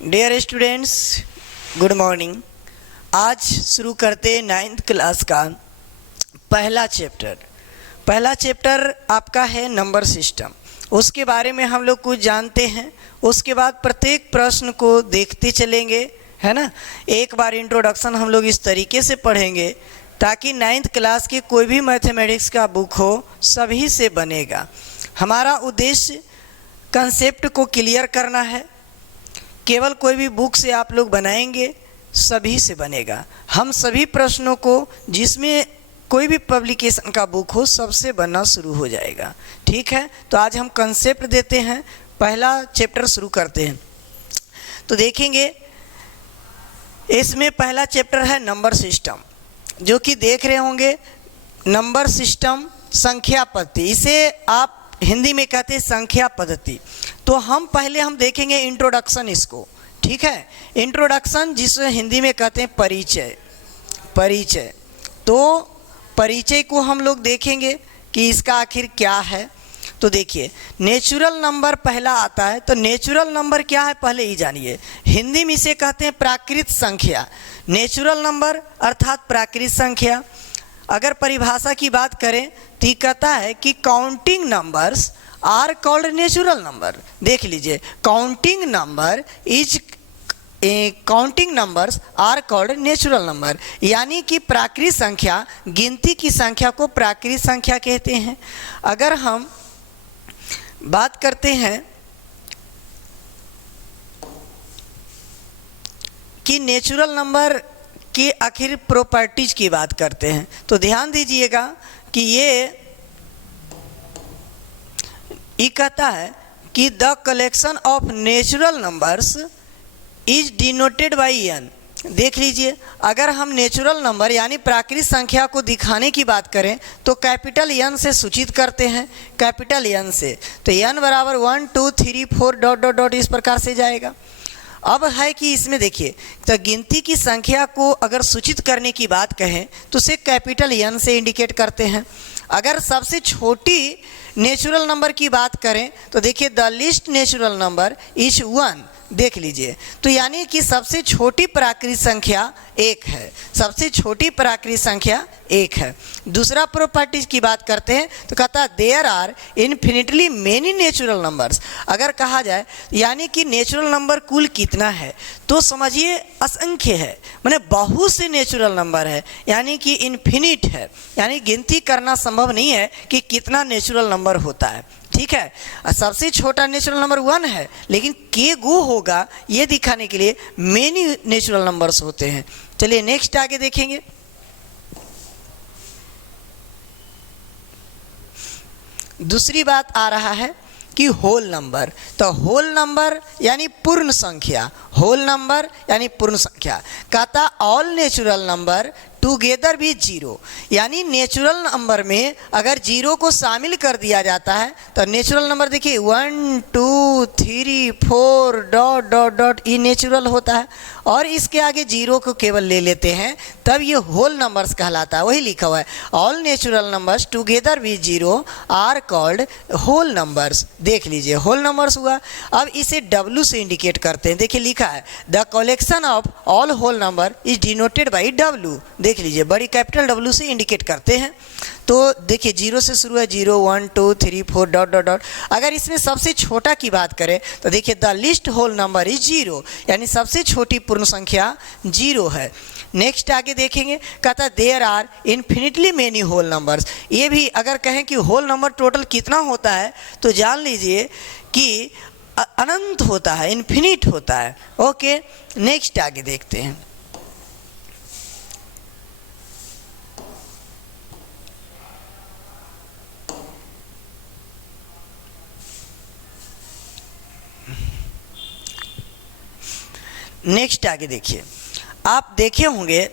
Dear students, good morning. आज शुरू करते 9th क्लास का पहला चैप्टर आपका है नंबर सिस्टम। उसके बारे में हम लोग कुछ जानते हैं, उसके बाद प्रत्येक प्रश्न को देखते चलेंगे, है ना। एक बार इंट्रोडक्शन हम लोग इस तरीके से पढ़ेंगे ताकि 9th क्लास के कोई भी मैथमेटिक्स का बुक हो सभी से बनेगा। हमारा उद्देश्य कंसेप्ट को क्लियर करना है। केवल कोई भी बुक से आप लोग बनाएंगे सभी से बनेगा। हम सभी प्रश्नों को जिसमें कोई भी पब्लिकेशन का बुक हो सबसे बनना शुरू हो जाएगा। ठीक है, तो आज हम कंसेप्ट देते हैं, पहला चैप्टर शुरू करते हैं। तो देखेंगे इसमें पहला चैप्टर है नंबर सिस्टम, जो कि देख रहे होंगे नंबर सिस्टम संख्या पद्धति। इसे आप हिंदी में कहते हैं संख्या पद्धति। तो हम देखेंगे इंट्रोडक्शन इसको। ठीक है, इंट्रोडक्शन जिसे हिंदी में कहते हैं परिचय। तो परिचय को हम लोग देखेंगे कि इसका आखिर क्या है। तो देखिए, नेचुरल नंबर पहला आता है। तो नेचुरल नंबर क्या है पहले ही जानिए। हिंदी में इसे कहते हैं प्राकृत संख्या। नेचुरल नंबर अर्थात प्राकृत संख्या। अगर परिभाषा की बात करें तो ये कहता है कि counting numbers are called natural number. देख लीजिए, counting numbers are called natural number, यानी कि प्राकृत संख्या, गिनती की संख्या को प्राकृत संख्या कहते हैं। अगर हम बात करते हैं कि नेचुरल नंबर की आखिर प्रॉपर्टीज की बात करते हैं, तो ध्यान दीजिएगा कि ये कहता है कि the collection of natural numbers is denoted by N. देख लीजिए, अगर हम नेचुरल नंबर यानी प्राकृत संख्या को दिखाने की बात करें तो कैपिटल एन से सूचित करते हैं, कैपिटल एन से। तो एन बराबर 1 2 3 4 डॉट डॉट डॉट इस प्रकार से जाएगा। अब है कि इसमें देखिए, तो गिनती की संख्या को अगर सूचित करने की बात कहें तो उसे कैपिटल एन से इंडिकेट करते हैं। अगर सबसे छोटी नेचुरल नंबर की बात करें तो देखिए, the list natural number is 1। देख लीजिए, तो यानी कि सबसे छोटी प्राकृत संख्या 1 है, सबसे छोटी प्राकृत संख्या 1 है। दूसरा प्रॉपर्टीज की बात करते हैं तो कहता है there are infinitely many natural numbers. अगर कहा जाए यानी कि नेचुरल नंबर कुल कितना है, तो समझिए असंख्य है, माने बहुत से नेचुरल नंबर है, यानी कि इन्फिनिट है, यानी गिनती करना संभव नहीं है कि कितना नेचुरल नंबर होता है। ठीक है, सबसे छोटा नेचुरल नंबर 1 है, लेकिन के गो होगा ये दिखाने के लिए मेनी नेचुरल नंबर्स होते हैं। चलिए नेक्स्ट आगे देखेंगे। दूसरी बात आ रहा है कि होल नंबर। तो होल नंबर यानी पूर्ण संख्या, होल नंबर यानी पूर्ण संख्या। कहता ऑल नेचुरल नंबर टुगेदर भी 0, यानी नेचुरल नंबर में अगर 0 को शामिल कर दिया जाता है तो नेचुरल नंबर देखिए 1 2 3 4 डॉट डॉट डॉट ये नेचुरल होता है, और इसके आगे 0 को केवल ले लेते हैं तब ये होल नंबर्स कहलाता है। वही लिखा हुआ है, all natural numbers together with 0 are called whole numbers. देख लीजिए, होल नंबर्स हुआ। अब इसे W से इंडिकेट करते हैं। देखिए लिखा है the collection of all whole number is denoted by W। देख लीजिए, बड़ी कैपिटल W से इंडिकेट करते हैं। तो देखिए 0 से शुरू है, 0 1 2 3 4 डॉट डॉट डॉट। अगर इसमें सबसे छोटा की बात करें तो देखिए the list whole number is 0, यानी सबसे छोटी पूर्ण संख्या 0 है। नेक्स्ट आगे देखेंगे, कहता है there are infinitely many whole numbers. ये भी अगर कहें कि होल नंबर टोटल कितना होता है तो जान लीजिए कि अनंत होता है, इन्फिनिट होता है। ओके, नेक्स्ट आगे देखते हैं। नेक्स्ट आगे देखिए, आप देखे होंगे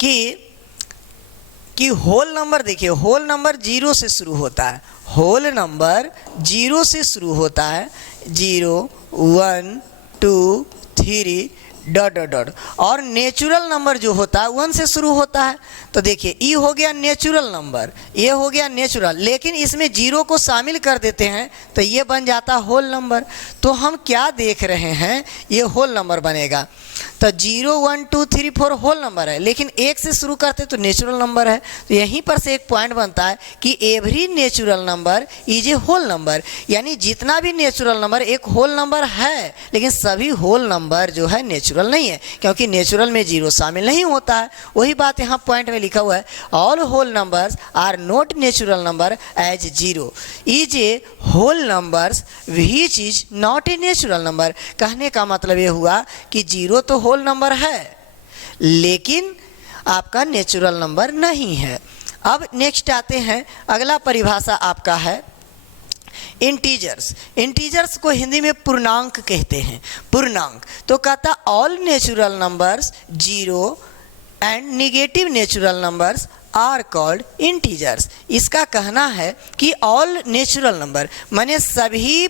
कि होल नंबर, देखिए होल नंबर 0 से शुरू होता है, होल नंबर 0 से शुरू होता है। 0 1 2 3 डॉट डॉट डॉट। और नेचुरल नंबर जो होता है 1 से शुरू होता है। तो देखिए ई हो गया नेचुरल नंबर, ये हो गया नेचुरल, लेकिन इसमें 0 को शामिल कर देते हैं तो ये बन जाता होल नंबर। तो हम क्या देख रहे हैं, ये होल नंबर बनेगा। तो 0 1 2 3 4 होल नंबर है, लेकिन 1 से शुरू करते तो नेचुरल नंबर है। तो यहीं पर से एक पॉइंट बनता है कि every natural number is a whole number, यानी जितना भी नेचुरल नंबर एक होल नंबर है, लेकिन सभी होल नंबर जो है नेचुरल नहीं है, क्योंकि नेचुरल में 0 शामिल नहीं होता है। वही बात यहाँ पॉइंट में लिखा हुआ है, all whole numbers are not natural number as 0 is a whole numbers which is not a natural number. कहने का मतलब ये हुआ कि 0 तो होल नंबर है, लेकिन आपका नेचुरल नंबर नहीं है। अब नेक्स्ट आते हैं, अगला परिभाषा आपका है इंटीजर्स। इंटीजर्स को हिंदी में पूर्णांक कहते हैं, पूर्णांक। तो कहता all natural numbers 0 and negative natural numbers are called integers. इसका कहना है कि ऑल नेचुरल नंबर माने सभी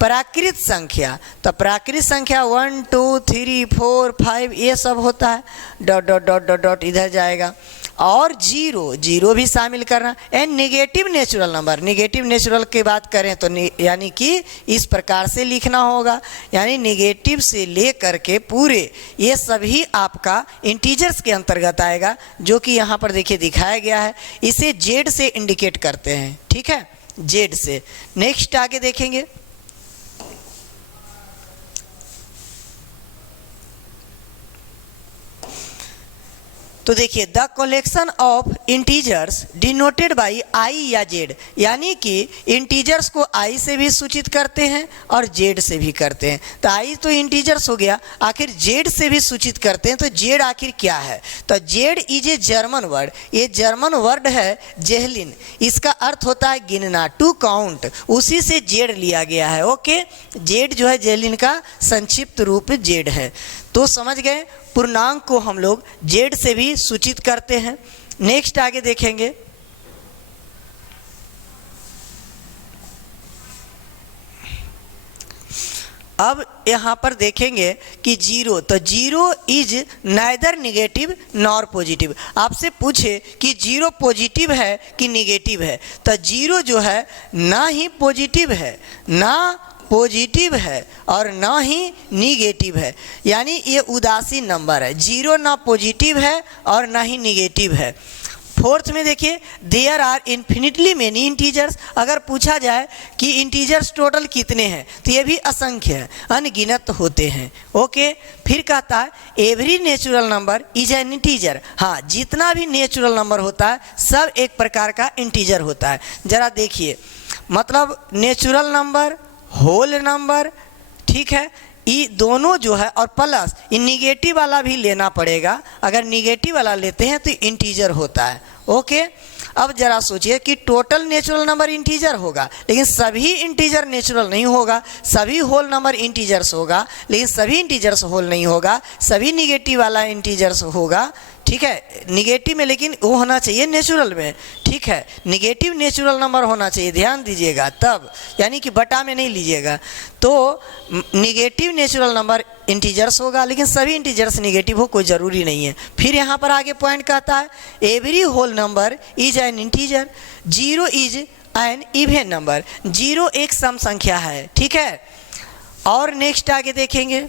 प्राकृत संख्या, तो प्राकृत संख्या 1 2 3 4 5 ये सब होता है, dot dot dot dot dot इधर जाएगा। और 0 भी शामिल करना। And negative natural number, negative natural की बात करें तो यानी कि इस प्रकार से लिखना होगा, यानी नेगेटिव से ले करके पूरे ये सभी आपका इंटीजर्स के अंतर्गत आएगा, जो कि यहाँ पर देखिए दिखाया गया है। इसे जेड से इंडिकेट करते हैं, ठीक है, जेड से। नेक्स्ट आगे देखेंगे, तो देखिए the collection of integers denoted by I या जेड, यानी कि इंटीजर्स को आई से भी सूचित करते हैं और जेड से भी करते हैं। तो आई तो इंटीजर्स हो गया, आखिर जेड से भी सूचित करते हैं। तो जेड आखिर क्या है, तो Z is a German word, ये जर्मन वर्ड है जेहलिन, इसका अर्थ होता है गिनना, टू काउंट, उसी से जेड लिया गया है। ओके, जेड जो है जेहलिन का संक्षिप्त रूप जेड है। तो समझ गए, पूर्णांक को हम लोग जेड से भी सूचित करते हैं। नेक्स्ट आगे देखेंगे, अब यहाँ पर देखेंगे कि 0, तो 0 is neither negative nor positive. आपसे पूछे कि 0 पॉजिटिव है कि निगेटिव है, तो 0 जो है ना ही पॉजिटिव है, ना पॉजिटिव है और ना ही निगेटिव है, यानी ये उदासीन नंबर है। 0 ना पॉजिटिव है और ना ही निगेटिव है। फोर्थ में देखिए, there are infinitely many integers. अगर पूछा जाए कि इंटीजर्स टोटल कितने हैं, तो ये भी असंख्य है, अनगिनत होते हैं। ओके, फिर कहता है every natural number is an integer. हाँ, जितना भी नेचुरल नंबर होता है सब एक प्रकार का इंटीजर होता है। जरा देखिए, मतलब नेचुरल नंबर, होल नंबर, ठीक है, ये दोनों जो है, और प्लस ये निगेटिव वाला भी लेना पड़ेगा। अगर निगेटिव वाला लेते हैं तो इंटीजर होता है। ओके, अब जरा सोचिए कि टोटल नेचुरल नंबर इंटीजर होगा, लेकिन सभी इंटीजर नेचुरल नहीं होगा। सभी होल नंबर इंटीजर्स होगा, लेकिन सभी इंटीजर्स होल नहीं होगा। सभी निगेटिव वाला इंटीजर्स होगा, ठीक है, निगेटिव में, लेकिन वो होना चाहिए नेचुरल में, ठीक है, निगेटिव नेचुरल नंबर होना चाहिए, ध्यान दीजिएगा तब, यानी कि बटा में नहीं लीजिएगा। तो निगेटिव नेचुरल नंबर इंटीजर्स होगा, लेकिन सभी इंटीजर्स निगेटिव हो कोई ज़रूरी नहीं है। फिर यहाँ पर आगे पॉइंट कहता है every whole number is an integer, 0 is an even number. 0 एक सम संख्या है, ठीक है। और नेक्स्ट आगे देखेंगे,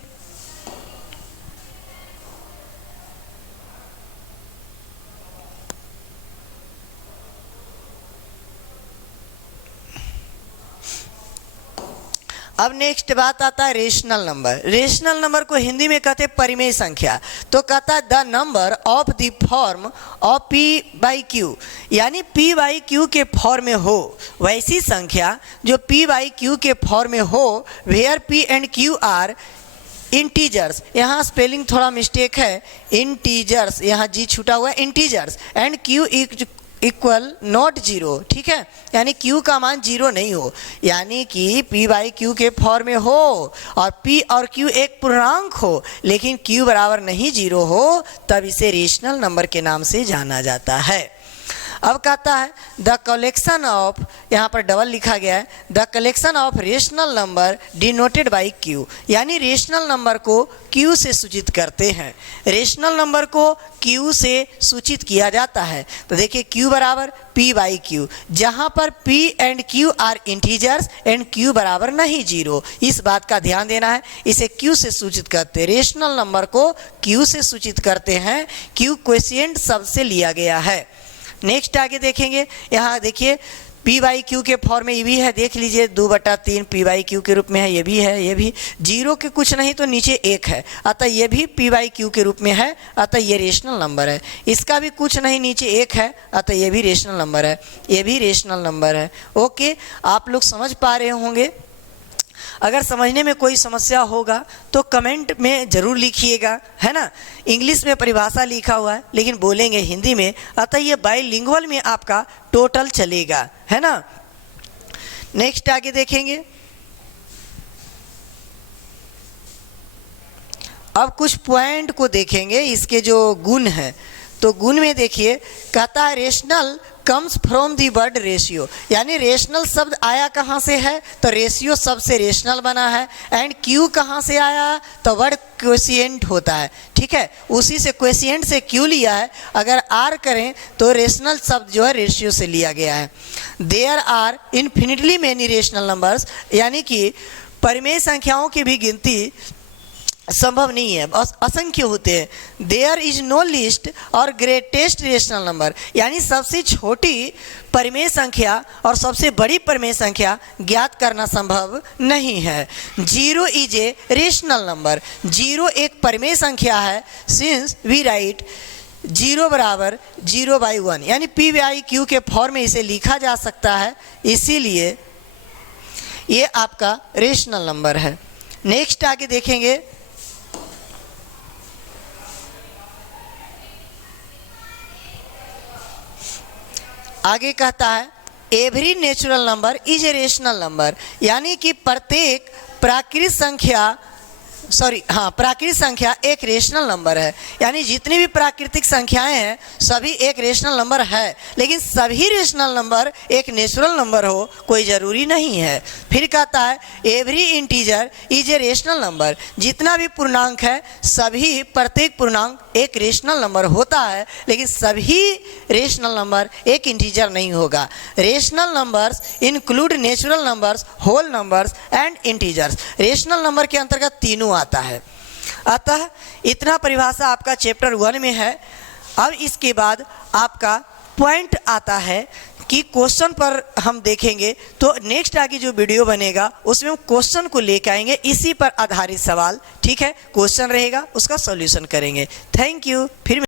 अब नेक्स्ट बात आता है रेशनल नंबर। रेशनल नंबर को हिंदी में कहते हैं परिमेय संख्या। तो कहता है the number of the form of p by q, यानी पी बाई क्यू के फॉर्म में हो वैसी संख्या जो पी बाई क्यू के फॉर्म में हो, where p and q are integers. यहाँ स्पेलिंग थोड़ा मिस्टेक है, इंटीजर्स, यहाँ जी छूटा हुआ है, integers, and q equal not 0, ठीक है, यानी q का मान 0 नहीं हो, यानी कि p बाई क्यू के फॉर्म में हो और p और q एक पूर्णांक हो, लेकिन q बराबर नहीं 0 हो, तब इसे रेशनल नंबर के नाम से जाना जाता है। अब कहता है द कलेक्शन ऑफ, यहाँ पर डबल लिखा गया है, the collection of rational number denoted by q, यानी रेशनल नंबर को क्यू से सूचित करते हैं। रेशनल नंबर को क्यू से सूचित किया जाता है। तो देखिए क्यू बराबर पी बाई क्यू, जहाँ पर P and q are integers and Q बराबर नहीं जीरो, इस बात का ध्यान देना है। इसे क्यू से सूचित करते हैं, रेशनल नंबर को क्यू से सूचित करते हैं। क्यू क्वोशिएंट शब्द से लिया गया है। नेक्स्ट आगे देखेंगे, यहाँ देखिए पी बाई क्यू के फॉर्म में ये भी है, देख लीजिए 2/3 पी बाई क्यू के रूप में है, ये भी है, ये भी जीरो के कुछ नहीं तो नीचे 1 है, अतः ये भी पी बाई क्यू के रूप में है, अतः ये रेशनल नंबर है। इसका भी कुछ नहीं, नीचे 1 है, अतः ये भी रेशनल नंबर है, ये भी रेशनल नंबर है। ओके, आप लोग समझ पा रहे होंगे। अगर समझने में कोई समस्या होगा तो कमेंट में ज़रूर लिखिएगा, है ना। इंग्लिश में परिभाषा लिखा हुआ है लेकिन बोलेंगे हिंदी में, अतः ये बाइलिंगुअल में आपका टोटल चलेगा, है ना। नेक्स्ट आगे देखेंगे, अब कुछ पॉइंट को देखेंगे, इसके जो गुण हैं। तो गुण में देखिए, कहता है rational comes from the word ratio, यानी रेशनल शब्द आया कहाँ से है, तो रेशियो शब्द से रेशनल बना है। एंड क्यू कहाँ से आया, तो वर्ड क्वोशिएंट होता है, ठीक है, उसी से क्वोशिएंट से क्यू लिया है। अगर आर करें तो रेशनल शब्द जो है रेशियो से लिया गया है। There are infinitely many rational numbers, यानी कि परिमेय संख्याओं की भी गिनती संभव नहीं है, असंख्य होते हैं। देयर इज नो लिस्ट और ग्रेटेस्ट रेशनल नंबर, यानी सबसे छोटी परिमेय संख्या और सबसे बड़ी परिमेय संख्या ज्ञात करना संभव नहीं है। Zero is a rational number, zero एक परिमेय संख्या है। सिंस वी राइट जीरो बराबर 0/1, यानी पी बाई क्यू के फॉर्म में इसे लिखा जा सकता है, इसीलिए ये आपका रेशनल नंबर है। नेक्स्ट आगे देखेंगे, आगे कहता है every natural number is a rational number, यानी कि प्रत्येक प्राकृतिक संख्या एक रेशनल नंबर है। यानी जितनी भी प्राकृतिक संख्याएं हैं सभी एक रेशनल नंबर है, लेकिन सभी रेशनल नंबर एक नेचुरल नंबर हो कोई ज़रूरी नहीं है। फिर कहता है every integer is a rational number, जितना भी पूर्णांक है सभी प्रत्येक पूर्णांक एक रेशनल नंबर होता है, लेकिन सभी रेशनल नंबर एक इंटीजर नहीं होगा। Rational numbers include natural numbers, whole numbers and integers. Rational number के अंतर्गत तीनों आता है। अतः इतना परिभाषा आपका चैप्टर 1 में है। अब इसके बाद आपका पॉइंट आता है कि क्वेश्चन पर हम देखेंगे, तो नेक्स्ट आगे जो वीडियो बनेगा उसमें हम क्वेश्चन को लेकर आएंगे, इसी पर आधारित सवाल, ठीक है, क्वेश्चन रहेगा उसका सॉल्यूशन करेंगे। Thank you. फिर